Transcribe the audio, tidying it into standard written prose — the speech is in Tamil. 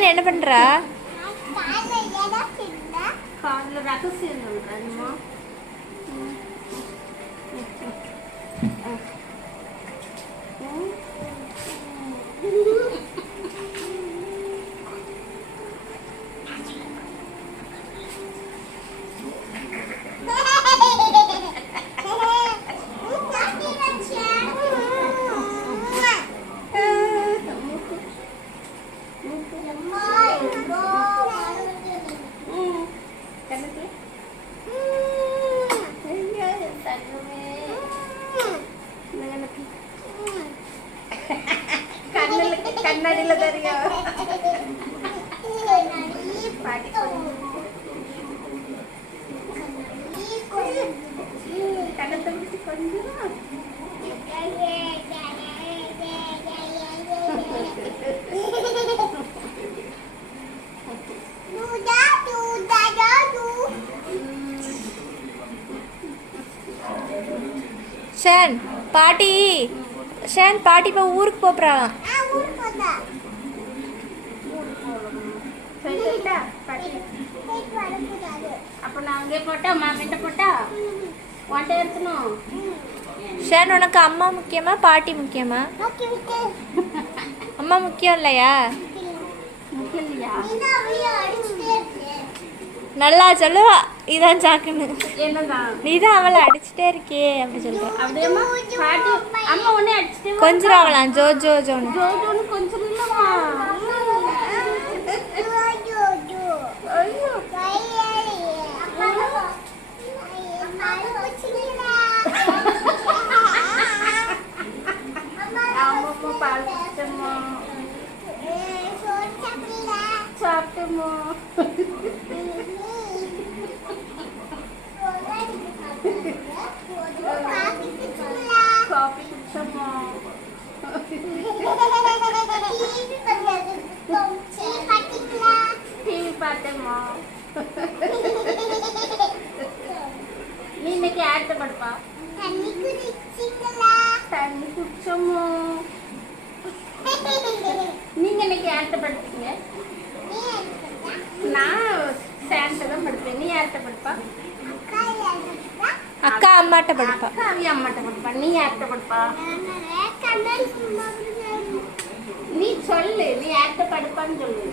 ஷான் என்ன பண்றா? காதுல ரகசியம் சொல்றேன்மா. கண்ணாடியில தெரியும். கண்ணத்தை பிடிச்சி கொஞ்சம் ஷான் பாட்டி இப்போ ஊருக்கு போறாங்க. அப்ப நான் அங்கே போட்டா மாமிட்ட போட்டா ஒன்றை இருக்கணும். ஷான் உனக்கு அம்மா முக்கியமா பாட்டி முக்கியமா? அம்மா முக்கியம் இல்லையா? முக்கியம் இல்லையா? நல்லா சொல்லுவா. இதான் சாக்குன்னு என்னதான் நீதான் அவளை அடிச்சுட்டே இருக்கே அப்படி சொல்ற. அப்படியேம்மா பாட்டி அம்மா உடனே அடிச்சுட்டே கொஞ்சம் அவளாம் ஜோ ஜோ ஜோன்னு ஜோஜோன்னு கொஞ்சம் இல்லம்மா. அம்மா பால் குடிச்சம்மா சாப்பிட்டம்மா. காஃபி குடிச்சம்மா. டிவி பார்த்தேம்மா. நீ இன்னைக்கு யார்கிட்ட படுப்பா? தண்ணி குடிச்சோமோ. நீங்க இன்னைக்கு யார்கிட்ட படுப்பீங்க? நான் சாண்ட தான் படுப்பேன். நீ யார்கிட்ட படுப்பா? அக்கா அம்மாட்ட படுப்பா. அக்கா அம்மாட்ட படுப்பா. நீ யார்கிட்ட படுப்பா? நீ சொல்லு, நீ யார்கிட்ட படுப்பான்னு சொல்லு.